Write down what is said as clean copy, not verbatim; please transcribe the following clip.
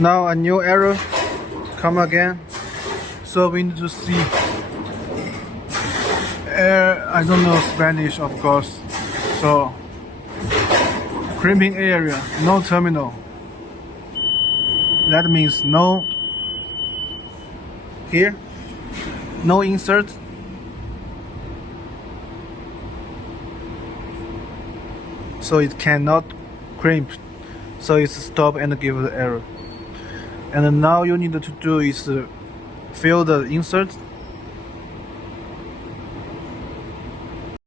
Now a new error come again. So we need to see I don't know Spanish, of course. So crimping area, no terminal. That means no here, no insert. So it cannot crimp. So it's stop and give the error. And now you need to do is fill the insert